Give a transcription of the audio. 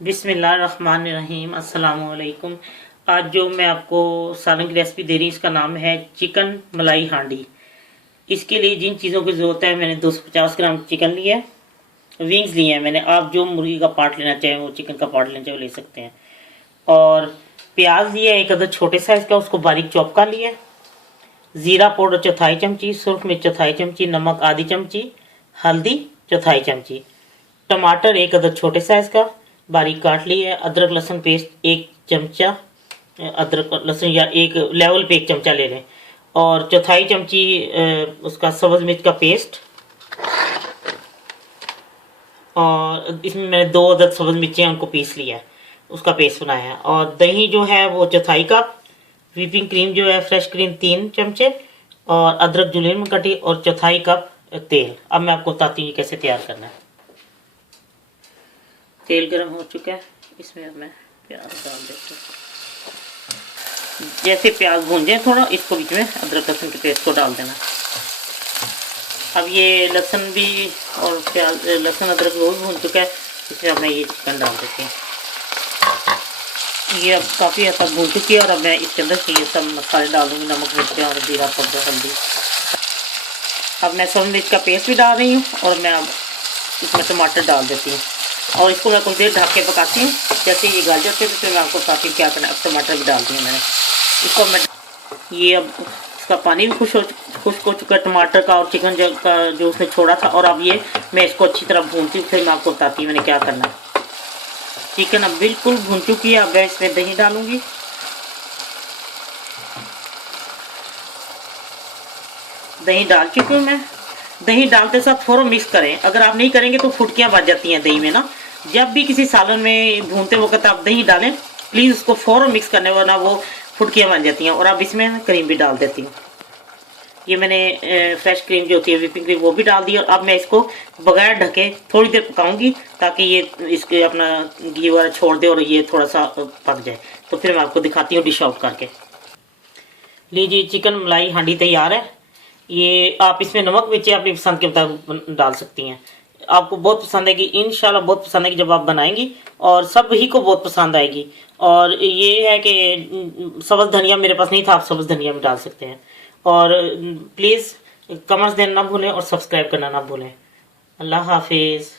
बिस्मिल्लाहिर्रहमानिर्रहीम अस्सलाम वालेकुम। आज जो मैं आपको सालन की रेसिपी दे रही हूँ इसका नाम है चिकन मलाई हांडी। इसके लिए जिन चीज़ों की ज़रूरत है, मैंने 250 ग्राम चिकन लिया है, विंग्स लिए हैं मैंने। आप जो मुर्गी का पार्ट लेना चाहें, वो चिकन का पार्ट लेना चाहें वो ले सकते हैं। और प्याज लिया एक अदर छोटे साइज़ का, उसको बारीक चॉप कर लिया। ज़ीरा पाउडर चौथाई चमची, सुरख मिर्च चौथाई चमची, नमक आधी चमची, हल्दी चौथाई चमची, टमाटर एक अदर छोटे साइज़ का बारीक काट ली है। अदरक लहसुन पेस्ट एक चमचा, अदरक लहसुन या एक लेवल पे एक चमचा ले लें। और चौथाई चमची उसका सब्ज़ मिर्च का पेस्ट। और इसमें मैंने 2 अदद सब्ज़ मिर्चें उनको पीस लिया है, उसका पेस्ट बनाया है। और दही जो है वो चौथाई कप, व्हिपिंग क्रीम जो है फ्रेश क्रीम 3 चमचे, और अदरक जुलीन में कटी और चौथाई कप तेल। अब मैं आपको बताती हूँ कैसे तैयार करना है। तेल गर्म हो चुका है, इसमें अब मैं प्याज डाल देती हूँ। जैसे प्याज भून जाए थोड़ा, इसको बीच में अदरक लहसुन के पेस्ट को डाल देना। अब ये लहसुन भी और प्याज, लहसुन अदरक वो भी भून चुका है, इसमें अब मैं ये चिकन डाल देती हूँ। ये अब काफ़ी हद तक भून चुकी है और अब मैं इसके अंदर ये सब मसाले डाल दूँगी, नमक मिर्च और जीरा पाउडर, हल्दी। अब मैं सब मिर्च का पेस्ट भी डाल रही हूँ और मैं अब इसमें टमाटर डाल देती हूँ और इसको मैं कुछ देर ढक के पकाती हूँ। जैसे ये गल जाते हैं तो फिर मैं आपको बताती हूँ क्या करना है। अब टमाटर भी डाल दिए मैंने, इसको मैं ये अब इसका पानी भी खुश्क हो चुका है टमाटर का और चिकन का जो उसने छोड़ा था। और अब ये मैं इसको अच्छी तरह भूनती हूँ, फिर मैं आपको बताती हूँ मैंने क्या करना है। चिकन अब बिल्कुल भून चुकी है। अब मैं इसमें दही डालूंगी। दही डाल चुकी हूँ मैं। दही डालते साथ फ़ौरन मिक्स करें, अगर आप नहीं करेंगे तो फुटकियाँ बच जाती हैं दही में ना। जब भी किसी सालन में भूनते वक्त आप दही डालें, प्लीज़ उसको फ़ौरन मिक्स करने, वरना वो फुटकियाँ बन जाती हैं। और अब इसमें क्रीम भी डाल देती हूँ। ये मैंने फ्रेश क्रीम जो होती है व्हिपिंग क्रीम वो भी डाल दी। और अब मैं इसको बगैर ढके थोड़ी देर पकाऊंगी ताकि ये इसके अपना घी वगैरह छोड़ दे और ये थोड़ा सा पक जाए। तो फिर मैं आपको दिखाती हूँ डिश आउट करके। लीजिए, चिकन मलाई हांडी तैयार है। ये आप इसमें नमक मिर्च अपनी पसंद के मुताबिक डाल सकती हैं। आपको बहुत पसंद आएगी, इंशाल्लाह बहुत पसंद आएगी जब आप बनाएंगी, और सब ही को बहुत पसंद आएगी। और ये है कि सब्ज़ धनिया मेरे पास नहीं था, आप सब्ज़ धनिया भी डाल सकते हैं। और प्लीज़ कमेंट्स देना ना भूलें और सब्सक्राइब करना ना भूलें। अल्लाह हाफिज़।